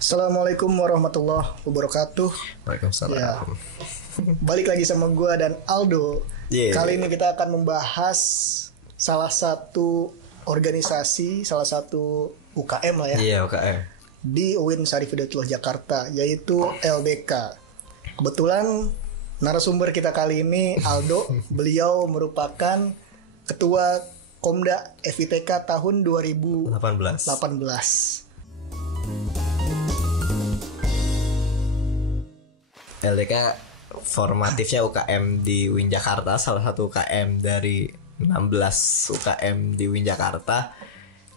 Assalamualaikum warahmatullahi wabarakatuh. Waalaikumsalam. Ya, balik lagi sama gue dan Aldo. Yeah. Kali ini kita akan membahas salah satu organisasi, salah satu UKM lah ya, Iya, UKM. di UIN Syarif Hidayatullah Jakarta, yaitu LDK. Kebetulan narasumber kita kali ini Aldo. Beliau merupakan Ketua Komda FITK tahun 2018. 18. LDK formatifnya UKM di UIN Jakarta, salah satu UKM dari 16 UKM di UIN Jakarta.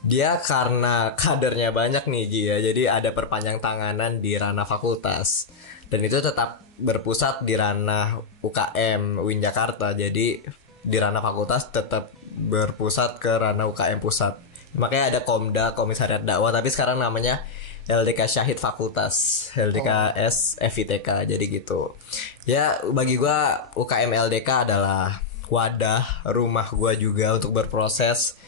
Dia karena kadernya banyak nih Ji ya, jadi ada perpanjang tanganan di ranah fakultas. Dan itu tetap berpusat di ranah UKM UIN Jakarta. Jadi di ranah fakultas tetap berpusat ke ranah UKM pusat. Makanya ada Komda, Komisariat Dakwah, tapi sekarang namanya LDK Syahid Fakultas, LDKS FITK, jadi gitu. Ya bagi gue UKM LDK adalah wadah rumah gue juga untuk berproses,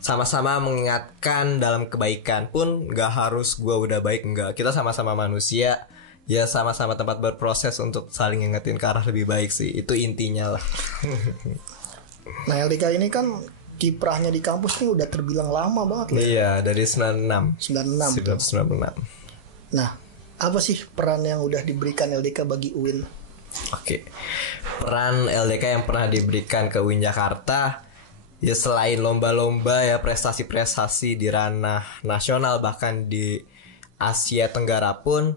sama-sama mengingatkan dalam kebaikan. Pun gak harus gue udah baik, enggak. Kita sama-sama manusia, ya sama-sama tempat berproses untuk saling ngingetin ke arah lebih baik sih. Itu intinya lah. Nah, LDK ini kan kiprahnya di kampus nih udah terbilang lama banget lah. Iya, dari 96. 96. Nah, apa sih peran yang udah diberikan LDK bagi UIN? Oke. Peran LDK yang pernah diberikan ke UIN Jakarta, ya selain lomba-lomba ya, prestasi-prestasi di ranah nasional bahkan di Asia Tenggara pun,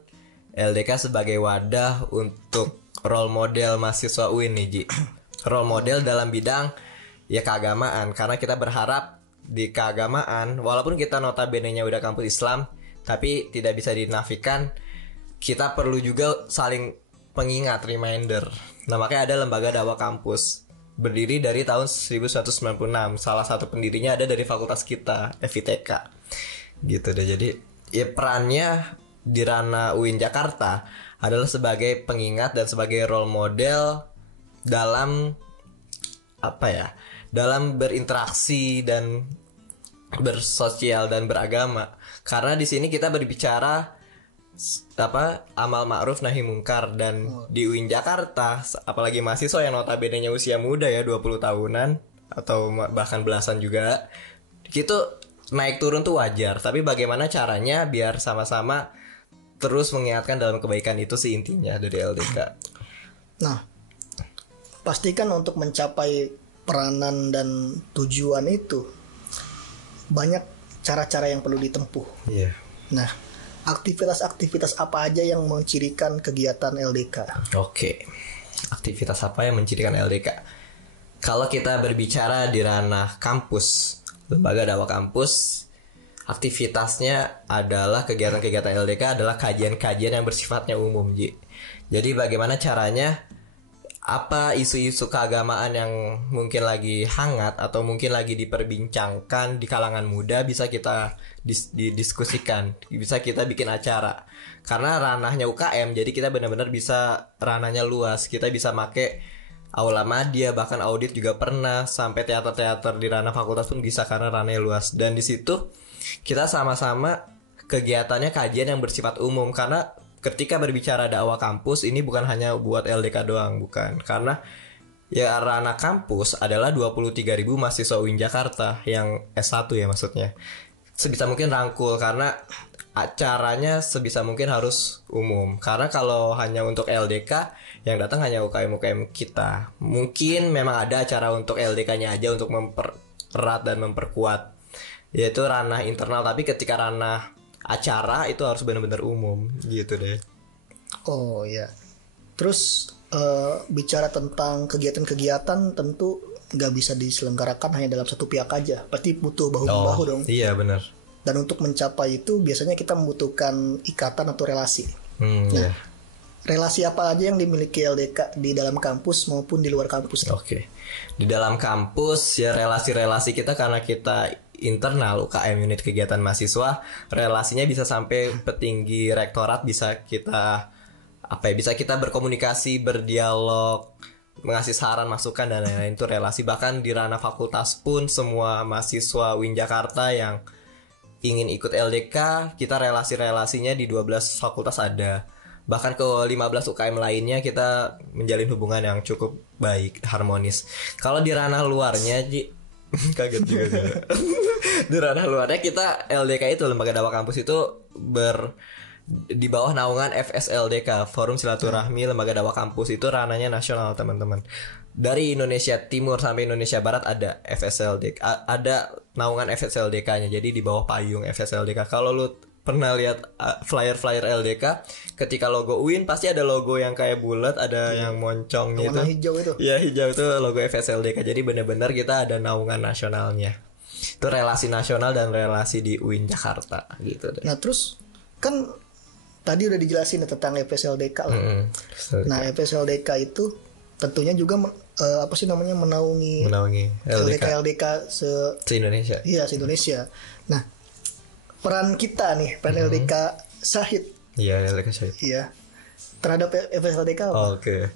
LDK sebagai wadah untuk role model mahasiswa UIN nih Ji. Role model dalam bidang ya keagamaan, karena kita berharap di keagamaan, walaupun kita notabene-nya udah kampus Islam, tapi tidak bisa dinafikan kita perlu juga saling pengingat, reminder. Nah makanya ada lembaga dakwah kampus, berdiri dari tahun 1996. Salah satu pendirinya ada dari fakultas kita, FITK. Gitu deh. Jadi ya perannya di ranah UIN Jakarta adalah sebagai pengingat dan sebagai role model dalam apa ya, dalam berinteraksi dan bersosial dan beragama. Karena di sini kita berbicara amal ma'ruf nahi mungkar, dan di UIN Jakarta apalagi mahasiswa yang notabene-nya usia muda ya, 20 tahunan atau bahkan belasan juga, itu naik turun tuh wajar. Tapi bagaimana caranya biar sama-sama terus mengingatkan dalam kebaikan, itu sih intinya dari LDK. Nah, pastikan untuk mencapai peranan dan tujuan itu banyak cara-cara yang perlu ditempuh. Iya. Nah, aktivitas-aktivitas apa aja yang mencirikan kegiatan LDK? Oke. Aktivitas apa yang mencirikan LDK? Kalau kita berbicara di ranah kampus, lembaga dakwah kampus, aktivitasnya adalah kegiatan-kegiatan LDK adalah kajian-kajian yang bersifatnya umum, Ji. Jadi bagaimana caranya, apa isu-isu keagamaan yang mungkin lagi hangat atau mungkin lagi diperbincangkan di kalangan muda bisa kita didiskusikan, bisa kita bikin acara. Karena ranahnya UKM, jadi kita benar-benar bisa, ranahnya luas. Kita bisa make aula media, bahkan audit juga pernah, sampai teater-teater di ranah fakultas pun bisa karena ranahnya luas. Dan di situ kita sama-sama kegiatannya kajian yang bersifat umum, karena ketika berbicara dakwah kampus ini bukan hanya buat LDK doang, bukan. Karena ya ranah kampus adalah 23.000 mahasiswa UIN Jakarta yang S1 ya maksudnya. Sebisa mungkin rangkul, karena acaranya sebisa mungkin harus umum. Karena kalau hanya untuk LDK, yang datang hanya UKM-UKM kita. Mungkin memang ada acara untuk LDK-nya aja untuk mempererat dan memperkuat, yaitu ranah internal. Tapi ketika ranah acara itu harus benar-benar umum gitu deh. Oh ya. Terus bicara tentang kegiatan-kegiatan, tentu nggak bisa diselenggarakan hanya dalam satu pihak aja. Pasti butuh bahu-membahu dong. Iya benar. Dan untuk mencapai itu biasanya kita membutuhkan ikatan atau relasi. Nah, Iya. relasi apa aja yang dimiliki LDK di dalam kampus maupun di luar kampus? Oke. Di dalam kampus ya relasi-relasi kita, karena kita internal UKM unit kegiatan mahasiswa, relasinya bisa sampai petinggi rektorat, bisa kita bisa kita berkomunikasi, berdialog, mengasih saran, masukan dan lain-lain. Itu relasi. Bahkan di ranah fakultas pun semua mahasiswa UIN Jakarta yang ingin ikut LDK, kita relasi-relasinya di 12 fakultas ada. Bahkan ke 15 UKM lainnya kita menjalin hubungan yang cukup baik, harmonis. Kalau di ranah luarnya, Ji, kaget juga saya. Di ranah luarnya kita LDK itu, Lembaga Dakwah Kampus itu di bawah naungan FSLDK, Forum Silaturahmi Lembaga Dakwah Kampus. Itu ranahnya nasional, teman-teman. Dari Indonesia Timur sampai Indonesia Barat ada FSLDK, ada naungan FSLDK-nya. Jadi di bawah payung FSLDK. Kalau lu pernah lihat flyer-flyer LDK, ketika logo UIN pasti ada logo yang kayak bulat, ada yang moncong gitu. Warna hijau itu. Ya, hijau itu logo FSLDK. Jadi benar-benar kita ada naungan nasionalnya. Itu relasi nasional dan relasi di UIN Jakarta gitu deh. Nah, terus kan tadi udah dijelasin tentang FSLDK lah. Nah, FSLDK itu tentunya juga menaungi LDK se-Indonesia. Iya, se-Indonesia. Nah, peran kita nih, peran LDK Syahid. Iya, LDK Syahid. Iya. Terhadap FSLDK apa? Oke.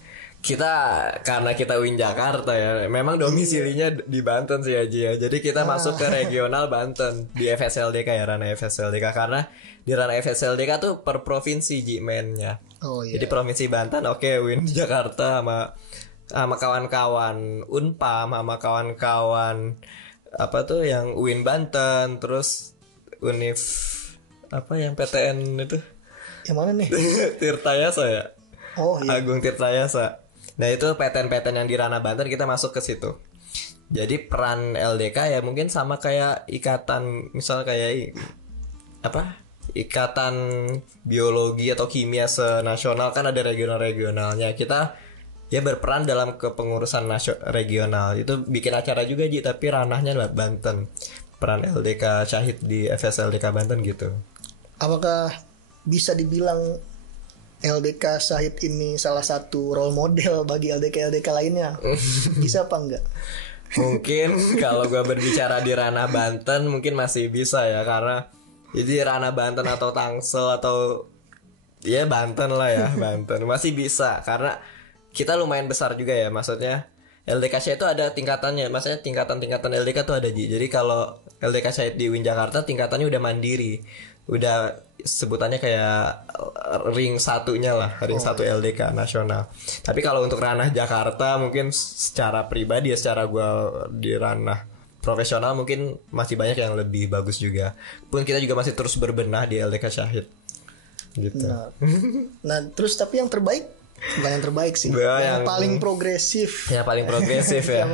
Karena kita UIN Jakarta ya, memang domisilinya di Banten sih Haji ya. Jadi kita masuk ke regional Banten di FSLDK ya, ranah FSLDK, karena di ranah FSLDK tuh per provinsi mainnya. Oh iya. Jadi provinsi Banten UIN Jakarta sama kawan-kawan Unpam, sama kawan-kawan apa tuh yang UIN Banten, terus Univ apa yang PTN itu? Yang mana nih? Tirtayasa ya? Oh iya. Agung Tirtayasa. Nah, itu PTN-PTN yang di ranah Banten kita masuk ke situ. Jadi peran LDK ya mungkin sama kayak ikatan, misal kayak ikatan biologi atau kimia senasional, kan ada regional-regionalnya. Kita ya berperan dalam kepengurusan regional. Itu bikin acara juga Ji, tapi ranahnya Banten. Peran LDK Syahid di FSLDK Banten gitu. Apakah bisa dibilang LDK Syahid ini salah satu role model bagi LDK lainnya? Bisa apa enggak? Mungkin kalau gue berbicara di ranah Banten mungkin masih bisa ya, karena jadi ranah Banten atau Tangsel atau ya Banten lah ya, Banten masih bisa karena kita lumayan besar juga ya, maksudnya LDK Syahid itu ada tingkatannya, maksudnya tingkatan-tingkatan LDK tuh ada Ji. Jadi kalau LDK Syahid di UIN Jakarta tingkatannya udah mandiri, udah sebutannya kayak ring satunya lah, ring satu LDK nasional. Tapi kalau untuk ranah Jakarta mungkin secara pribadi ya, secara gua di ranah profesional mungkin masih banyak yang lebih bagus juga. Pun kita juga masih terus berbenah di LDK Syahid gitu. Nah terus tapi yang terbaik, bukan yang terbaik sih, yang paling progresif. Yang paling progresif ya.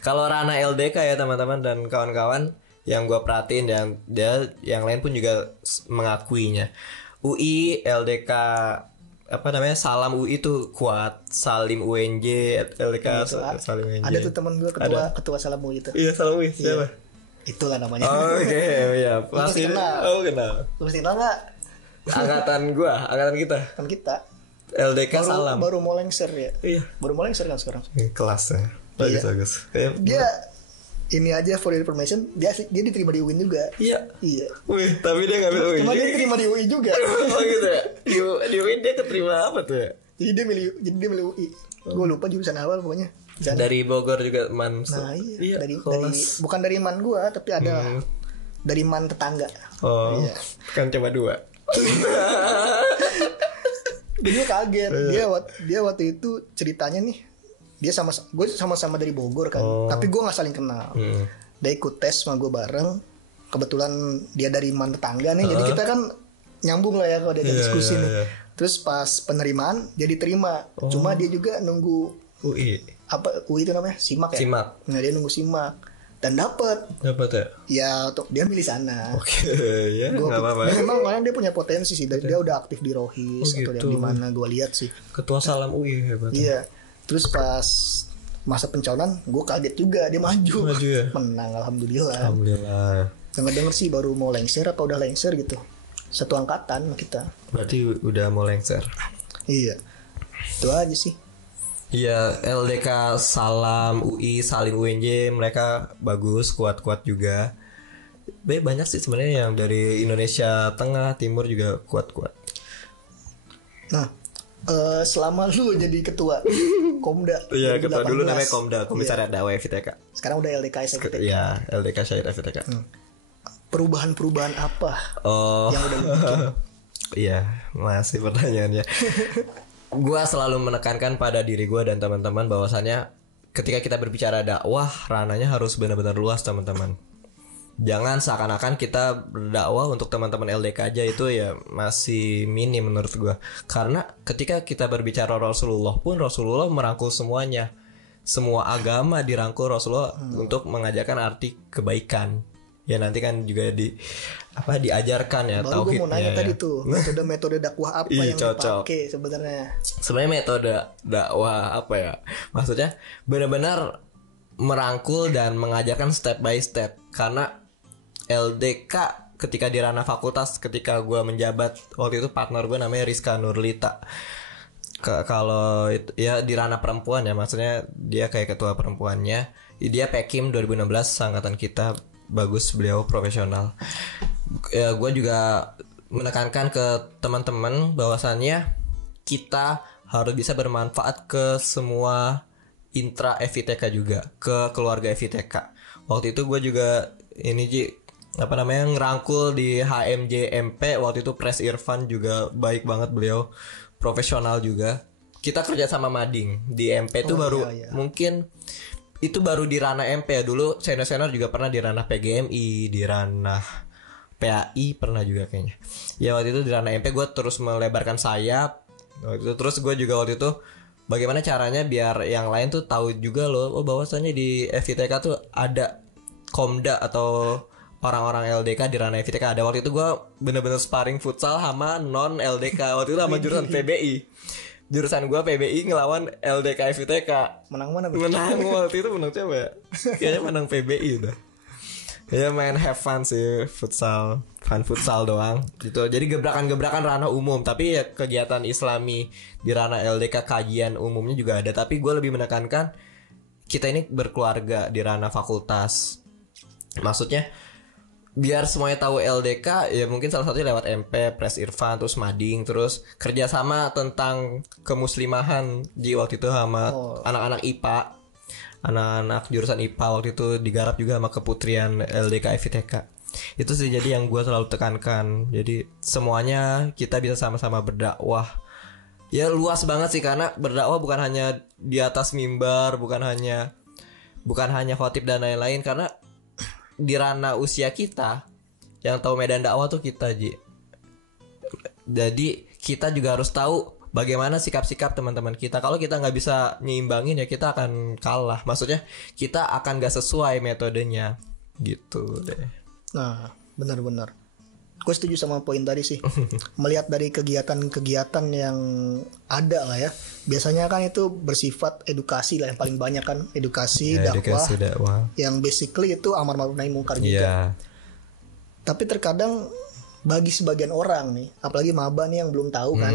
Kalau ranah LDK ya teman-teman dan kawan-kawan, yang gue perhatiin yang lain pun juga mengakuinya. UI, LDK Salam UI itu kuat, Salim UNJ, LDK Salim UNJ. Ada tuh teman gue ketua Salam UI itu. Iya, Salam UI siapa? Itulah namanya. Oke, iya. Pasti kenal. Oh, kenal. Lu mesti kenal enggak? Angkatan kita. Kan kita. LDK Salam. Baru mau lengser ya. Iya. Baru mau lengser kan sekarang. Kelasnya. Bagus. Dia ini aja for information, dia diterima di UIN juga. Iya. Wih, tapi dia ngambil UI. Cuma dia diterima di UI juga. Oh gitu ya. Di UI dia keterima apa tuh ya? Jadi dia milih UI. Gue lupa jurusan awal pokoknya. Dari Bogor juga man. Nah iya. Dari bukan dari man gue, tapi ada dari man tetangga. Oh. Iya. Kan cuma 2. Dia kaget. Dia waktu itu ceritanya nih, dia gue sama-sama dari Bogor kan, tapi gue nggak saling kenal. Dia ikut tes sama gue bareng, kebetulan dia dari man tetangga nih, jadi kita kan nyambung lah ya kalau dia diskusi nih. Terus pas penerimaan dia diterima, cuma dia juga nunggu UI. UI itu namanya simak ya. Nah dia nunggu simak dan dapat ya untuk dia milih sana. Ya nggak apa-apa. Memang karena dia punya potensi sih, dia udah aktif di Rohis atau yang di mana gue lihat sih. Ketua Salam UI hebat. Iya. Terus pas masa pencalonan gue kaget juga, dia maju ya? Menang alhamdulillah. Dengar sih baru mau lengser apa udah lengser gitu, satu angkatan sama kita. Berarti udah mau lengser. Iya, itu aja sih. Iya, LDK Salam UI Salim UNJ mereka bagus, kuat juga. Banyak sih sebenarnya yang dari Indonesia Tengah Timur juga kuat. Nah, selama lu jadi ketua Komda. Iya, ketua dulu namanya Komda, Komisariat Dakwah FITK. Sekarang udah LDK Syahid FITK. Iya, LDK Syahid FITK. perubahan-perubahan apa yang udah lu bikin? Iya, masih pertanyaannya. Gua selalu menekankan pada diri gua dan teman-teman bahwasannya ketika kita berbicara dakwah, ranahnya harus benar-benar luas, teman-teman. Jangan seakan-akan kita berdakwah untuk teman-teman LDK aja, itu ya masih minim menurut gua. Karena ketika kita berbicara Rasulullah pun, Rasulullah merangkul semuanya. Semua agama dirangkul Rasulullah untuk mengajarkan arti kebaikan. Ya nanti kan juga diajarkan ya baru gue mau nanya ya. Tadi tuh metode dakwah apa yang dipakai sebenarnya? Sebenarnya metode dakwah apa ya? Maksudnya benar-benar merangkul dan mengajarkan step by step. Karena LDK ketika di ranah fakultas, ketika gue menjabat waktu itu, partner gue namanya Rizka Nurlita. Kalau ya di ranah perempuan ya, maksudnya dia kayak ketua perempuannya. Dia Pekim 2016 angkatan kita. Bagus, beliau profesional. Ya, gue juga menekankan ke teman-teman bahwasannya kita harus bisa bermanfaat ke semua intra FITK juga, ke keluarga FITK. Waktu itu gue juga ngerangkul di HMJ MP. Waktu itu Pres Irfan juga baik banget, beliau profesional juga. Kita kerja sama Mading di MP itu mungkin itu baru di ranah MP ya. Dulu senior-senior juga pernah di ranah PGMI, di ranah PAI pernah juga kayaknya. Ya waktu itu di ranah MP gue terus melebarkan sayap. Terus gue juga waktu itu bagaimana caranya biar yang lain tuh tahu juga loh, bahwasannya di FITK tuh ada Komda atau orang-orang LDK di ranah FITK ada. Waktu itu gue bener-bener sparring futsal sama non LDK. Waktu itu sama jurusan PBI. Jurusan gue PBI ngelawan LDK FITK. Menang mana? Menang waktu itu, menang coba ya. Kayaknya menang PBI udah. Ya main have fun sih, futsal, fun futsal doang gitu. Jadi gebrakan-gebrakan ranah umum. Tapi ya kegiatan Islami di ranah LDK kajian umumnya juga ada. Tapi gue lebih menekankan kita ini berkeluarga di ranah fakultas. Maksudnya biar semuanya tahu LDK, ya mungkin salah satunya lewat MP, Pres Irfan, terus Mading, terus kerjasama tentang kemuslimahan di waktu itu sama anak-anak IPA, anak-anak jurusan IPA waktu itu digarap juga sama keputrian LDK FITK. Itu sih jadi yang gue selalu tekankan. Jadi semuanya kita bisa sama-sama berdakwah. Ya luas banget sih, karena berdakwah bukan hanya di atas mimbar, bukan hanya khotib dan lain-lain. Karena di ranah usia kita yang tahu medan dakwah tuh kita, Ji. Jadi kita juga harus tahu bagaimana sikap-sikap teman-teman kita. Kalau kita nggak bisa nyimbangin ya kita akan kalah. Maksudnya kita akan nggak sesuai metodenya gitu deh. Nah benar-benar gue setuju sama poin tadi sih. Melihat dari kegiatan-kegiatan yang ada lah ya, biasanya kan itu bersifat edukasi lah yang paling banyak kan, edukasi, dakwah. Yang basically itu amar ma'ruf nahi mungkar juga. Tapi terkadang bagi sebagian orang nih, apalagi maba nih yang belum tahu kan,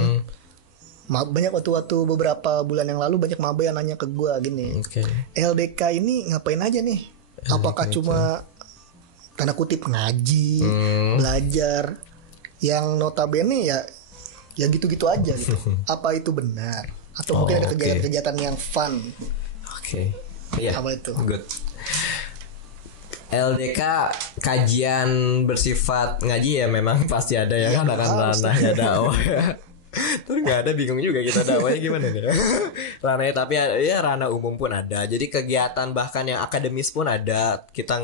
banyak waktu beberapa bulan yang lalu banyak maba yang nanya ke gue gini, LDK ini ngapain aja nih? Apakah cuma tanda kutip ngaji, belajar, yang notabene ya gitu-gitu aja gitu. Apa itu benar? Atau mungkin ada kegiatan-kegiatan yang fun? Iya. Apa itu? Good. LDK kajian bersifat ngaji ya memang pasti ada ya, kan akan ranahnya dakwah ya. Terus nggak ada, bingung juga kita dakwahnya gimana nih. Ranahnya tapi ya ranah umum pun ada. Jadi kegiatan bahkan yang akademis pun ada. Kita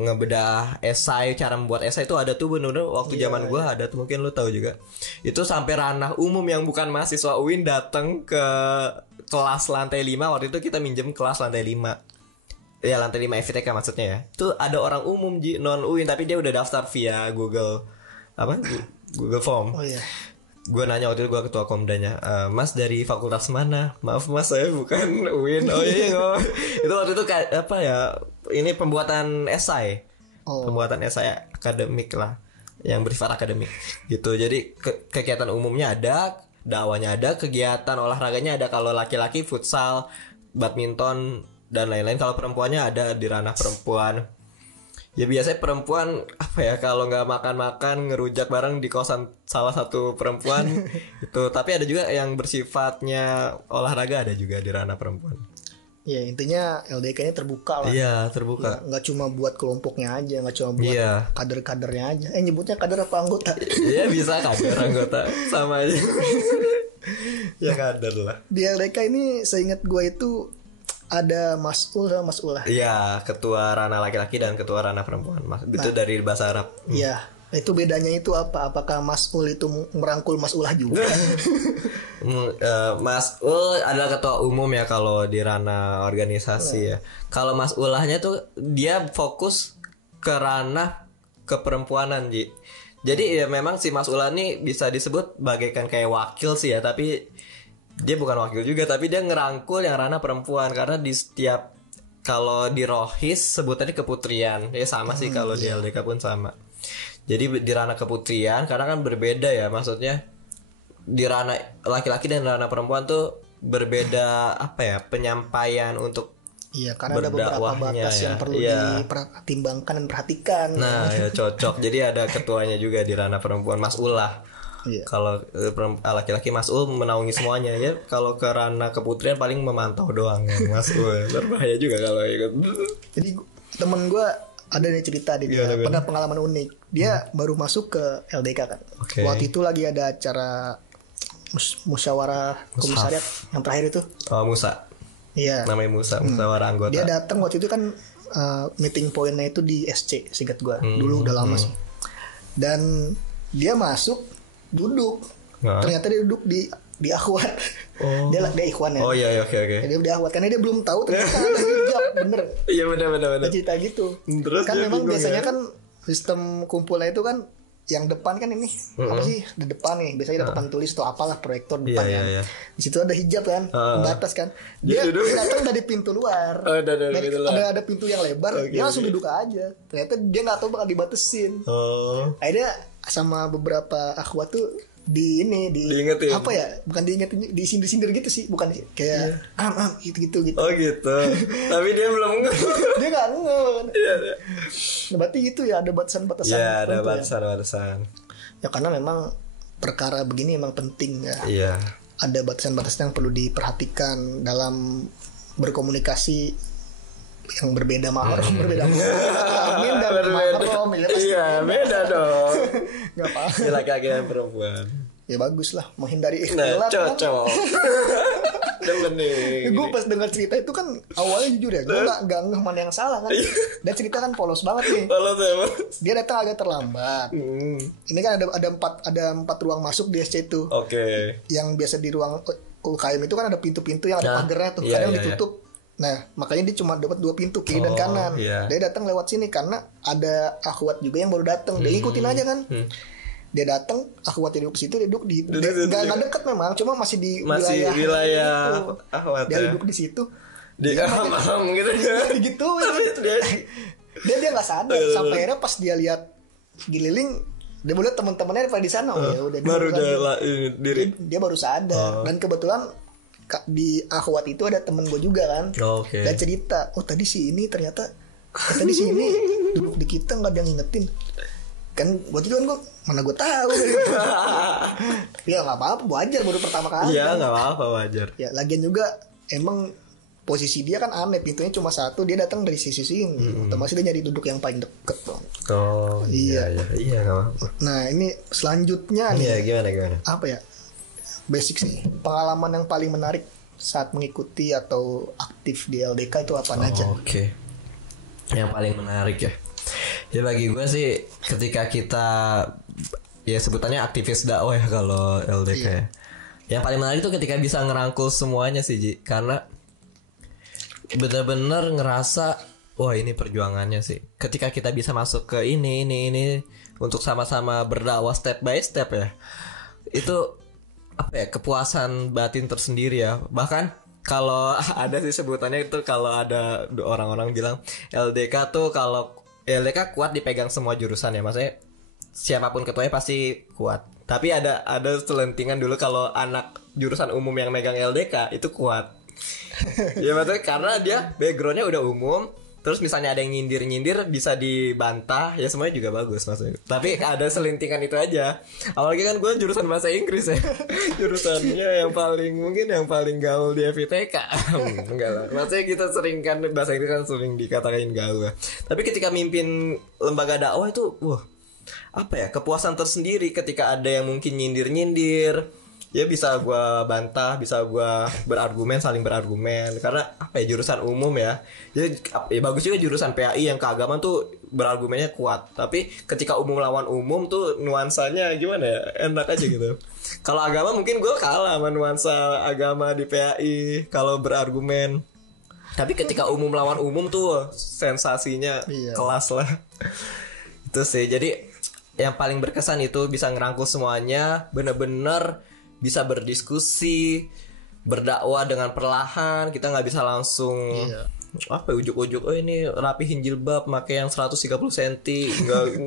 ngebedah esai, cara membuat esai itu ada tuh bener-bener waktu zaman gue ada tuh, mungkin lu tahu juga. Itu sampai ranah umum yang bukan mahasiswa UIN datang ke kelas lantai 5. Waktu itu kita minjem kelas lantai 5. Ya lantai 5 FITK maksudnya ya. Itu ada orang umum non UIN tapi dia udah daftar via Google Form. Gue nanya waktu itu, gue ketua komdanya, Mas dari fakultas mana? Maaf Mas, saya bukan UIN. Itu waktu itu ini pembuatan esai. Pembuatan esai akademik lah, yang bersifat akademik gitu. Jadi kegiatan umumnya ada, dakwahnya ada, kegiatan olahraganya ada. Kalau laki-laki futsal, badminton dan lain-lain. Kalau perempuannya ada di ranah perempuan. Ya biasanya perempuan kalau nggak makan-makan ngerujak bareng di kosan salah satu perempuan itu. Tapi ada juga yang bersifatnya olahraga, ada juga di ranah perempuan. Ya intinya LDK ini terbuka lah. Iya, terbuka. Nggak cuma buat kelompoknya aja, nggak cuma buat Iya. kader-kadernya aja. Nyebutnya kader apa anggota? Iya bisa kader anggota sama aja. Ya kader lah. Di LDK ini seingat gue itu ada mas'ul sama mas'ulah. Iya, ketua ranah laki-laki dan ketua ranah perempuan. Itu dari bahasa Arab. Iya. Itu bedanya itu apa? Apakah mas'ul itu merangkul mas'ulah juga? Mas'ul adalah ketua umum ya kalau di ranah organisasi ya. Kalau mas'ulahnya tuh dia fokus ke ranah keperempuanan, Ji. Jadi ya memang si mas'ulah ini bisa disebut bagaikan kayak wakil sih ya, tapi dia bukan wakil juga, tapi dia ngerangkul yang ranah perempuan karena di setiap kalau di Rohis sebutannya keputrian. Ya sama sih kalau di LDK pun sama. Jadi di ranah keputrian karena kan berbeda ya, maksudnya di ranah laki-laki dan ranah perempuan tuh berbeda apa ya penyampaian untuk Iya, karena ada beberapa batas yang perlu dipertimbangkan dan perhatikan. Nah, ya cocok. Jadi ada ketuanya juga di ranah perempuan, mas'ulah. Iya. Kalau laki-laki mas'ul menaungi semuanya ya. Kalau ke ranah keputrian paling memantau doang ya, mas'ul. Berbahaya juga kalau ikut. Jadi temen gue ada nih cerita dia pernah pengalaman unik. Dia baru masuk ke LDK kan. Okay. Waktu itu lagi ada acara musyawarah komisariat yang terakhir itu. Oh, Musa. Iya. Namanya Musa, musyawarah anggota. Dia datang waktu itu kan meeting pointnya itu di SC, singkat gue. Dulu udah lama sih. Dan dia masuk duduk. Ternyata dia duduk di akhwat. Oh. Dia ikhwan ya. Oh iya, oke. Jadi dia akhwat karena dia belum tahu ternyata ada hijab, bener. Iya benar. Ada cerita gitu. Terus kan memang biasanya kan sistem kumpulnya itu kan yang depan kan ini apa sih di depan nih biasanya ada papan tulis atau apalah proyektor depan kan. Di situ ada hijab kan, pembatas kan. Dia datang dari pintu luar. Ada pintu yang lebar, dia langsung duduk aja. Ternyata dia nggak tahu bakal dibatesin. Akhirnya sama beberapa akhwat tuh diingetin. Apa ya? Bukan diingetin, disindir-sindir gitu sih, bukan kayak gitu. Oh gitu. Tapi dia belum dia nggak nge. Nah, berarti gitu ya ada batasan-batasan. Ya ada batasan-batasan. Ya karena memang perkara begini memang penting ya. Iya. Ada batasan-batasan yang perlu diperhatikan dalam berkomunikasi yang berbeda mahram, berbeda amin dan mahram. Iya beda dong. Gak apa. Laki-laki dan perempuan. Ya bagus lah menghindari Nah, ikhtilat. cocok. Demen nih. Gue pas dengar cerita itu kan awalnya jujur ya, gue nggak ngeh mana yang salah kan. Dan cerita kan polos banget nih. Polos ya. Dia datang agak terlambat. Ini kan ada empat ruang masuk di SC itu. Oke. Yang biasa di ruang UKM itu kan ada pintu-pintu yang ada pagarnya tuh, kadang ditutup. Nah makanya dia cuma dapat 2 pintu kiri dan kanan. Dia datang lewat sini karena ada akhwat juga yang baru datang. Dia ikutin aja kan. Dia datang, akhwat duduk di situ, dia duduk di nggak dekat memang, cuma masih di wilayah itu. Dia duduk di situ. Dia gitu gitu. Dia nggak sadar sampai akhirnya pas dia lihat gililing, dia melihat teman-temannya pada di sana. Ya udah baru dia baru sadar. Dan kebetulan di akhwat itu ada temen gue juga kan. Dan cerita, tadi si ini ternyata tadi si ini duduk di kita nggak ada yang ngingetin. Kan waktu itu kan gue mana gue tahu. Tapi ya nggak apa-apa, wajar baru pertama kali. Iya nggak apa-apa, wajar. Ya lagian juga emang posisi dia kan aneh, pintunya cuma satu, dia datang dari sisi sini. Otomatis dia nyari duduk yang paling deket dong. Oh iya nggak apa-apa. Nah ini selanjutnya nih. Iya gimana? Apa ya? Basic sih. Pengalaman yang paling menarik saat mengikuti atau aktif di LDK itu apa aja? Oke. Yang paling menarik ya. Ya bagi gue sih ketika kita ya sebutannya aktivis dakwah ya kalau LDK ya. Yang paling menarik itu ketika bisa ngerangkul semuanya sih Ji. Karena benar-benar ngerasa wah ini perjuangannya sih. Ketika kita bisa masuk ke ini untuk sama-sama berdakwah step by step ya. Itu apa ya, kepuasan batin tersendiri ya. Bahkan kalau ada sih sebutannya itu kalau ada orang-orang bilang LDK tuh kalau LDK kuat dipegang semua jurusan ya, maksudnya siapapun ketuanya pasti kuat. Tapi ada selentingan dulu kalau anak jurusan umum yang megang LDK itu kuat. Ya maksudnya karena dia backgroundnya udah umum, terus misalnya ada yang nyindir bisa dibantah, ya semuanya juga bagus maksudnya. Tapi ada selintingan itu aja. Apalagi kan gue jurusan bahasa Inggris ya. Jurusannya yang paling gaul di FITK. Enggak lah. Maksudnya kita sering kan bahasa Inggris kan sering dikatakan gaul. Tapi ketika mimpin lembaga dakwah itu, wah, apa ya, kepuasan tersendiri ketika ada yang mungkin nyindir. Ya bisa gue bantah, bisa gue saling berargumen. Karena apa ya, jurusan umum ya. Jadi ya bagus juga jurusan PAI yang keagamaan tuh berargumennya kuat. Tapi ketika umum lawan umum tuh nuansanya gimana ya, enak aja gitu. Kalau agama mungkin gue kalah sama nuansa agama di PAI kalau berargumen. Tapi ketika umum lawan umum tuh sensasinya kelas lah. Itu sih. Jadi yang paling berkesan itu bisa ngerangkul semuanya, bener-bener bisa berdiskusi, berdakwah dengan perlahan. Kita nggak bisa langsung ujuk-ujuk, oh ini rapihin jilbab pakai yang 130 cm,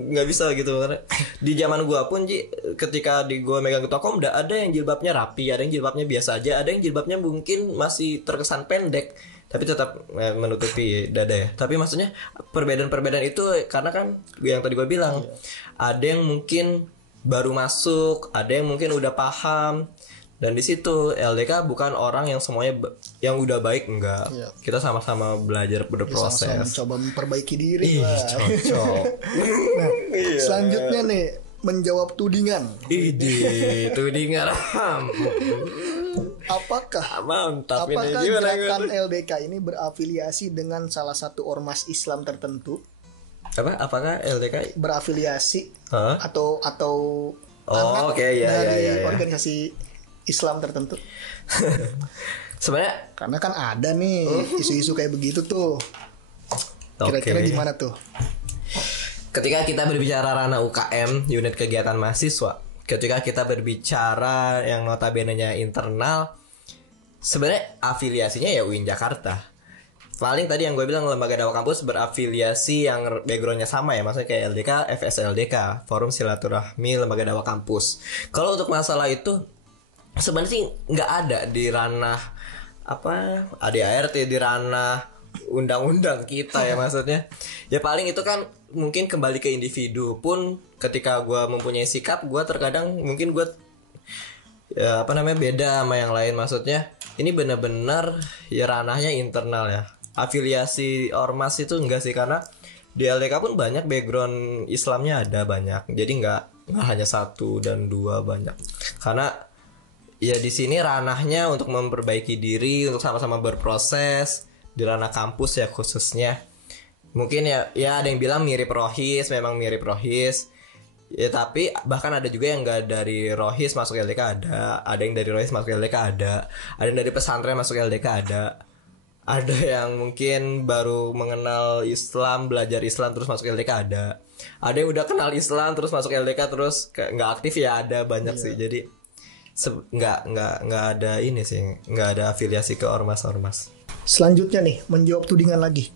nggak bisa gitu. Karena di zaman gua pun ketika gua megang ketua komda, ada yang jilbabnya rapi, ada yang jilbabnya biasa aja, ada yang jilbabnya mungkin masih terkesan pendek tapi tetap menutupi dada ya. Tapi maksudnya perbedaan itu karena kan yang tadi gua bilang, ada yang mungkin baru masuk, ada yang mungkin udah paham. Dan di situ LDK bukan orang yang semuanya yang udah baik, enggak. Kita sama-sama belajar berproses. Sama-sama mencoba memperbaiki diri lah. Cocok. Nah, selanjutnya nih, menjawab tudingan. Tudingan. Apakah gerakan LDK ini berafiliasi dengan salah satu ormas Islam tertentu? Apakah LDK berafiliasi atau anak dari organisasi Islam tertentu? Sebenarnya karena kan ada nih isu-isu kayak begitu tuh. Kira-kira gimana tuh? Ketika kita berbicara ranah UKM, unit kegiatan mahasiswa, ketika kita berbicara yang notabene-nya internal, sebenarnya afiliasinya ya UIN Jakarta. Paling tadi yang gue bilang lembaga dakwah kampus berafiliasi yang backgroundnya sama ya, maksudnya kayak LDK, FSLDK, Forum Silaturahmi Lembaga Dakwah Kampus. Kalau untuk masalah itu sebenarnya sih nggak ada di ranah ADART, di ranah undang-undang kita ya maksudnya. Ya paling itu kan mungkin kembali ke individu. Pun ketika gue mempunyai sikap, gue terkadang mungkin gue beda sama yang lain. Maksudnya ini benar-benar ya ranahnya internal ya. Afiliasi ormas itu enggak sih, karena di LDK pun banyak background Islamnya ada banyak. Jadi nggak hanya 1 dan 2, banyak. Karena ya di sini ranahnya untuk memperbaiki diri, untuk sama-sama berproses di ranah kampus ya khususnya. Mungkin ya ada yang bilang mirip Rohis, memang mirip Rohis. Ya tapi bahkan ada juga yang nggak dari Rohis masuk LDK ada yang dari Rohis masuk LDK ada yang dari pesantren masuk LDK ada yang mungkin baru mengenal Islam, belajar Islam terus masuk LDK ada yang udah kenal Islam terus masuk LDK terus nggak aktif ya ada banyak sih. Jadi nggak ada ini sih, nggak ada afiliasi ke ormas. Selanjutnya nih, menjawab tudingan lagi.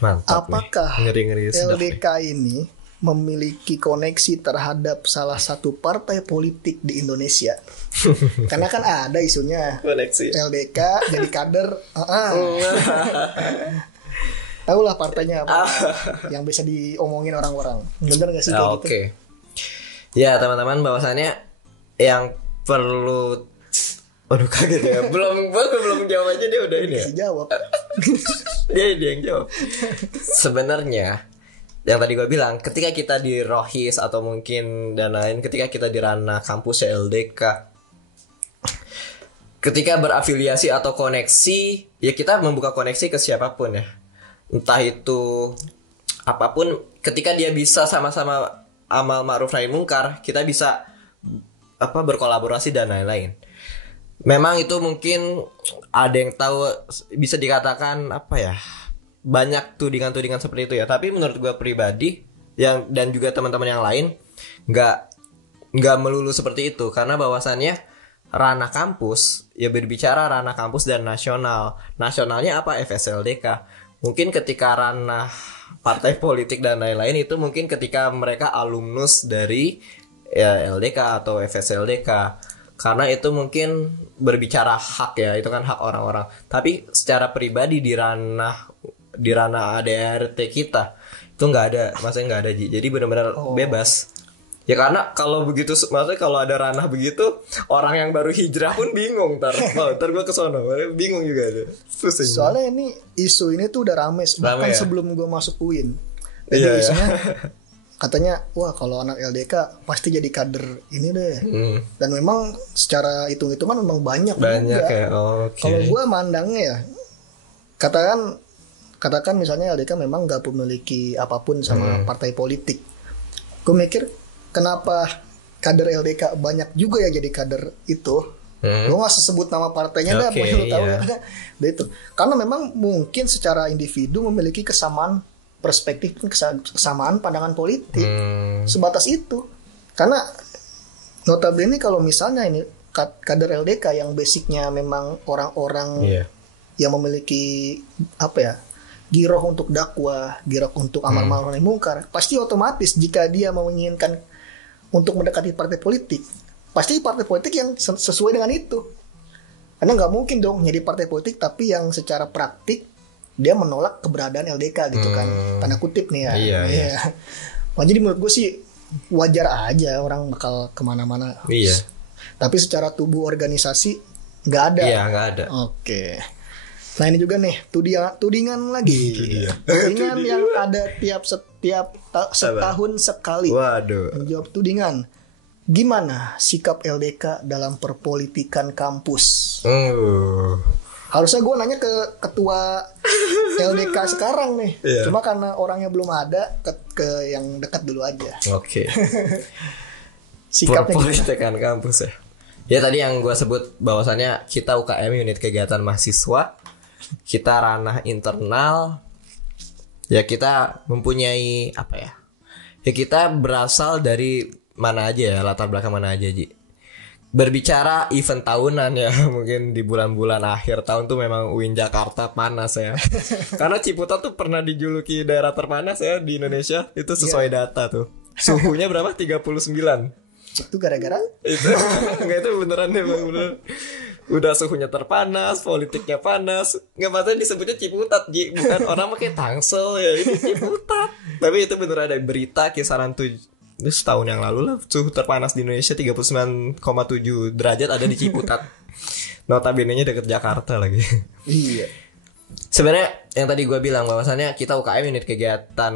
Mantap. Apakah ngeri LDK ini memiliki koneksi terhadap salah satu partai politik di Indonesia? Karena kan ada isunya koneksi LDK jadi kader. Tahu lah partainya apa yang bisa diomongin orang-orang. Bener gak sih kayak gitu? Oke. Ya teman-teman, bahwasannya yang perlu, aduh kaget ya, belum jawab aja dia udah ini ya. Jawab. dia yang jawab. Sebenarnya yang tadi gue bilang, ketika kita di Rohis atau mungkin dan lain, ketika kita di ranah kampus LDK, ketika berafiliasi atau koneksi, ya kita membuka koneksi ke siapapun ya, entah itu apapun. Ketika dia bisa sama-sama amal ma'ruf nahi mungkar, kita bisa berkolaborasi dan lain-lain. Memang itu mungkin ada yang tahu, bisa dikatakan banyak tudingan-tudingan seperti itu ya. Tapi menurut gue pribadi dan juga teman-teman yang lain nggak melulu seperti itu, karena bahwasannya ranah kampus ya berbicara ranah kampus dan nasional. Nasionalnya apa? FSLDK. Mungkin ketika ranah partai politik dan lain-lain itu mungkin ketika mereka alumnus dari ya LDK atau FSLDK. Karena itu mungkin berbicara hak ya, itu kan hak orang-orang. Tapi secara pribadi di ranah di ranah ADRT kita itu nggak ada, maksudnya nggak ada Ji. Jadi benar-benar bebas. Ya karena kalau begitu, maksudnya kalau ada ranah begitu, orang yang baru hijrah pun bingung ntar gue kesono, bingung juga ada. Pusing. Soalnya ini isu ini tuh udah rame bahkan sebelum gue masuk UIN. Jadi isunya katanya, wah kalau anak LDK pasti jadi kader ini deh. Dan memang secara hitung-hitungan memang banyak juga. Ya. Kalau gue mandangnya ya, katakan misalnya LDK memang gak memiliki apapun sama partai politik. Gue mikir, kenapa kader LDK banyak juga ya jadi kader itu? Gue gak sebut nama partainya dah, lu tahu ya. Itu karena memang mungkin secara individu memiliki kesamaan perspektif, kesamaan pandangan politik, sebatas itu. Karena notabene kalau misalnya ini kader LDK yang basicnya memang orang-orang yang memiliki giroh untuk dakwah, giroh untuk amar ma'ruf nahi mungkar, pasti otomatis jika dia menginginkan untuk mendekati partai politik, pasti partai politik yang sesuai dengan itu. Karena nggak mungkin dong jadi partai politik tapi yang secara praktik dia menolak keberadaan LDK gitu kan, tanda kutip nih ya. Iya. Nah, jadi menurut gue sih wajar aja orang bakal kemana-mana. Iya. Tapi secara tubuh organisasi nggak ada. Iya, nggak ada. Oke. Nah ini juga nih tudingan lagi. Tudingan yang ada setiap setahun sekali. Waduh. Menjawab tudingan. Gimana sikap LDK dalam perpolitikan kampus? Harusnya gue nanya ke ketua LDK sekarang nih. Cuma karena orangnya belum ada, ke yang dekat dulu aja. Oke. Sikapnya perpolitikan kampus ya. Ya tadi yang gue sebut bahwasannya kita UKM, unit kegiatan mahasiswa, kita ranah internal, ya kita mempunyai ya kita berasal dari mana aja ya, latar belakang mana aja Ji. Berbicara event tahunan ya, mungkin di bulan-bulan akhir tahun tuh memang UIN Jakarta panas ya. Karena Ciputat tuh pernah dijuluki daerah terpanas ya di Indonesia, itu sesuai data tuh. Suhunya berapa? 39. Itu gara-gara? Enggak, itu beneran deh bang, beneran. Udah suhunya terpanas, politiknya panas. Nggak maksudnya disebutnya Ciputat Ji, bukan orang pakai Tangsel ya, ini Ciputat. Tapi itu beneran ada berita kisaran setahun yang lalu lah, suhu terpanas di Indonesia 39,7 derajat ada di Ciputat. Notabene-nya deket Jakarta lagi. Iya. Sebenarnya yang tadi gue bilang bahwasannya kita UKM, unit kegiatan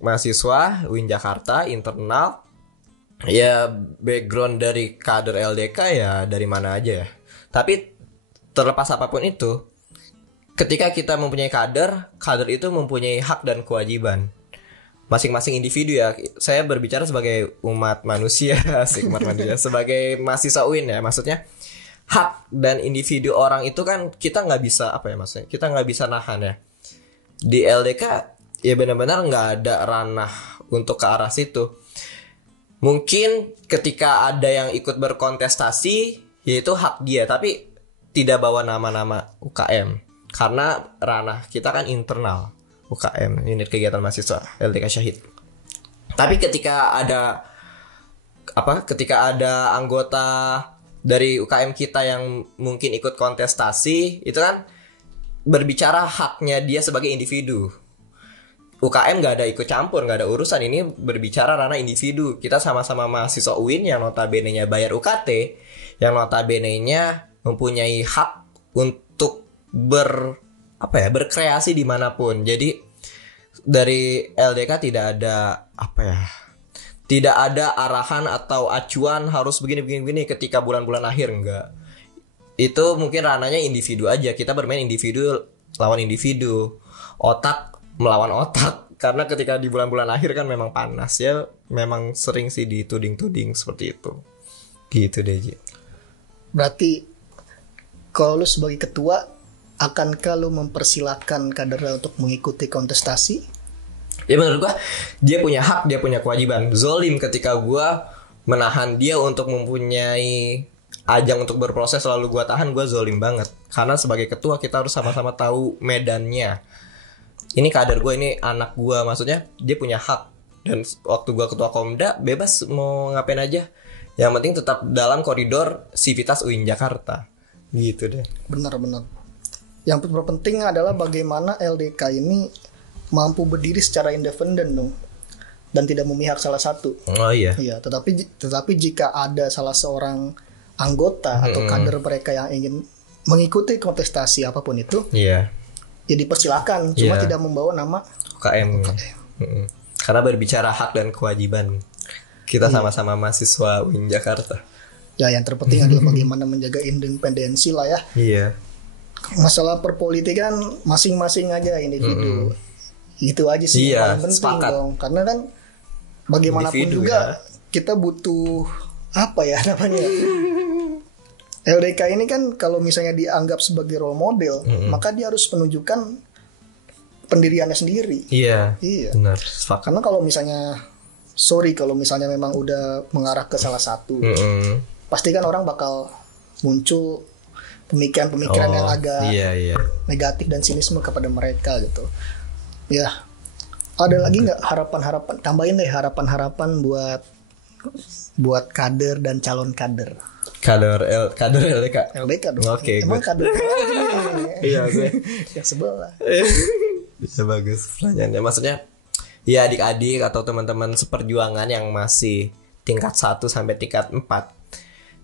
mahasiswa UIN Jakarta internal. Ya background dari kader LDK ya dari mana aja ya. Tapi terlepas apapun itu, ketika kita mempunyai kader itu mempunyai hak dan kewajiban masing-masing individu ya. Saya berbicara sebagai umat manusia, sebagai mahasiswa UIN ya. Maksudnya hak dan individu orang itu kan kita nggak bisa maksudnya kita nggak bisa nahan ya. Di LDK ya benar-benar nggak ada ranah untuk ke arah situ. Mungkin ketika ada yang ikut berkontestasi, yaitu hak dia, tapi tidak bawa nama-nama UKM. Karena ranah kita kan internal, UKM, unit kegiatan mahasiswa, LDK Syahid. Tapi ketika ada anggota dari UKM kita yang mungkin ikut kontestasi, itu kan berbicara haknya dia sebagai individu. UKM gak ada ikut campur, gak ada urusan. Ini berbicara ranah individu. Kita sama-sama mahasiswa UIN yang notabene-nya bayar UKT, yang notabene-nya mempunyai hak untuk berkreasi dimanapun. Jadi dari LDK tidak ada arahan atau acuan harus begini ketika bulan-bulan akhir, enggak. Itu mungkin ranahnya individu aja. Kita bermain individu lawan individu, otak melawan otak. Karena ketika di bulan-bulan akhir kan memang panas ya, memang sering sih dituding-tuding seperti itu. Gitu deh Ji. Berarti kalau lu sebagai ketua, akankah lu mempersilahkan kadernya untuk mengikuti kontestasi? Ya menurut gua dia punya hak, dia punya kewajiban. Zolim ketika gua menahan dia untuk mempunyai ajang untuk berproses lalu gua tahan, gua zolim banget. Karena sebagai ketua kita harus sama-sama tahu medannya. Ini kader gue, ini anak gue, maksudnya dia punya hak. Dan waktu gue ketua Komda bebas mau ngapain aja, yang penting tetap dalam koridor sivitas UIN Jakarta. Gitu deh. Benar. Yang terpenting adalah bagaimana LDK ini mampu berdiri secara independen dong, dan tidak memihak salah satu. Oh iya. Iya, tetapi jika ada salah seorang anggota atau kader mereka yang ingin mengikuti kontestasi apapun itu, Iya. ya dipersilakan, cuma tidak membawa nama UKM. Karena berbicara hak dan kewajiban, kita sama-sama mahasiswa UIN Jakarta. Ya, yang terpenting adalah bagaimana menjaga independensi lah ya. Iya. Masalah perpolitikan masing-masing aja individu. Itu aja sih yang paling penting dong. Karena kan bagaimanapun individu juga kita butuh apa ya namanya. LDK ini kan kalau misalnya dianggap sebagai role model, maka dia harus menunjukkan pendiriannya sendiri. Iya. Benar. Karena kalau misalnya kalau misalnya memang udah mengarah ke salah satu, pasti kan orang bakal muncul pemikiran-pemikiran yang agak negatif dan sinisme kepada mereka gitu. Ya, ada lagi nggak harapan-harapan? Tambahin deh harapan-harapan buat kader dan calon kader. Kader LDK. LDK dong. Oke, emang kader. Iya, gue. Yang sebelah. Bisa bagus pertanyaannya. Maksudnya, ya adik-adik atau teman-teman seperjuangan yang masih tingkat 1 sampai tingkat 4.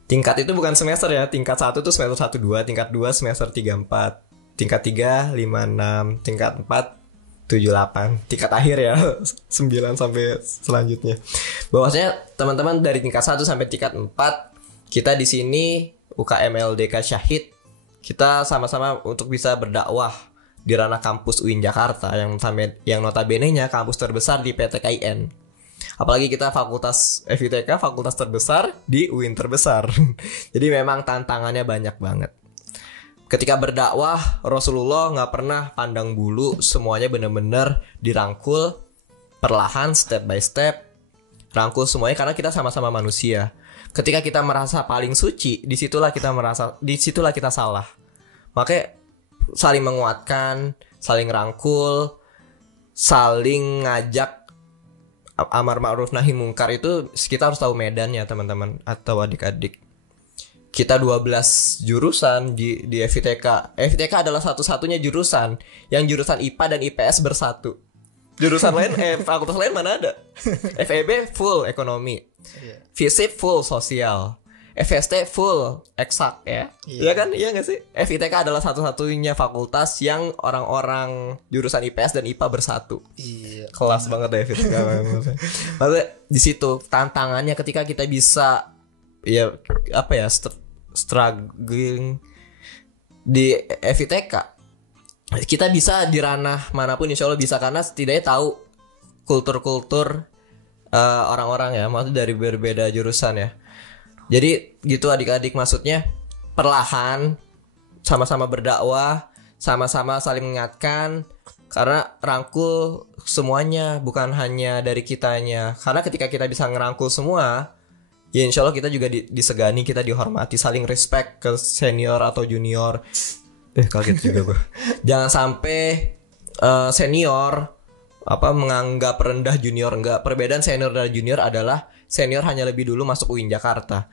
Tingkat itu bukan semester ya. Tingkat 1 itu semester 1 2, tingkat 2 semester 3 4, tingkat 3 5 6, tingkat 4 7 8, tingkat akhir ya 9 sampai selanjutnya. Bahwasanya teman-teman dari tingkat 1 sampai tingkat 4, kita di sini UKM LDK Syahid, kita sama-sama untuk bisa berdakwah di ranah kampus UIN Jakarta yang notabene-nya kampus terbesar di PTKIN. Apalagi kita fakultas FITK, fakultas terbesar di UIN terbesar. Jadi memang tantangannya banyak banget. Ketika berdakwah, Rasulullah nggak pernah pandang bulu, semuanya benar-benar dirangkul perlahan, step by step, rangkul semuanya karena kita sama-sama manusia. Ketika kita merasa paling suci, disitulah kita salah. Makanya saling menguatkan, saling rangkul, saling ngajak amar ma'ruf nahi mungkar itu kita harus tahu medannya teman-teman atau adik-adik. Kita 12 jurusan di FITK. FITK adalah satu-satunya jurusan yang jurusan IPA dan IPS bersatu. Jurusan lain fakultas lain mana ada? FEB full ekonomi. FISIP full sosial. FST full eksak ya. Iya kan? Iya enggak sih? FITK adalah satu-satunya fakultas yang orang-orang jurusan IPS dan IPA bersatu. Iya. Kelas banget deh FITK. Maksudnya di situ tantangannya ketika kita bisa struggling di FITK, kita bisa di ranah manapun insya Allah bisa, karena setidaknya tahu kultur-kultur orang-orang ya, maksudnya dari berbeda jurusan ya. Jadi gitu adik-adik, maksudnya perlahan sama-sama berdakwah, sama-sama saling mengingatkan, karena rangkul semuanya bukan hanya dari kitanya. Karena ketika kita bisa ngerangkul semua, ya insya Allah kita juga disegani, kita dihormati, saling respect ke senior atau junior. Kaget juga gue. Jangan sampai senior menganggap rendah junior. Enggak, perbedaan senior dan junior adalah senior hanya lebih dulu masuk UIN Jakarta.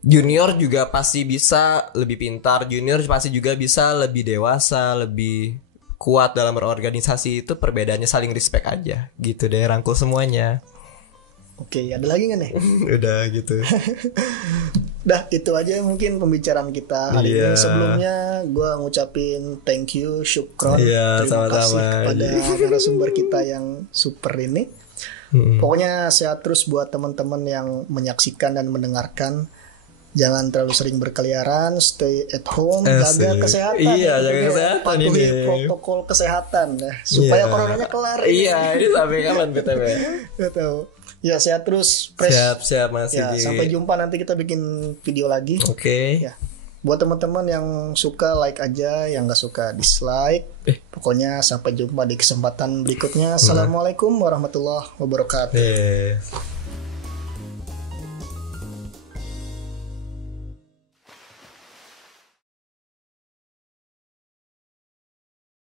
Junior juga pasti bisa lebih pintar, junior pasti juga bisa lebih dewasa, lebih kuat dalam berorganisasi. Itu perbedaannya, saling respect aja. Gitu deh, rangkul semuanya. Oke, ada lagi nggak nih? Udah gitu. Dah, itu aja mungkin pembicaraan kita hari ini. Sebelumnya gue ngucapin thank you, syukron, terima kasih kepada narasumber kita yang super ini. Pokoknya sehat terus buat teman-teman yang menyaksikan dan mendengarkan. Jangan terlalu sering berkeliaran, stay at home, jaga kesehatan. Iya, jaga kesehatan, patuhi protokol kesehatan ya, supaya coronanya kelar. Iya, ini sampai kapan BTW? Gak tahu. Ya, sehat terus, fresh. Siap Mas. Ya, sampai jumpa, nanti kita bikin video lagi. Oke. Ya. Buat teman-teman yang suka like aja, yang nggak suka dislike. Pokoknya sampai jumpa di kesempatan berikutnya. Assalamualaikum warahmatullahi wabarakatuh.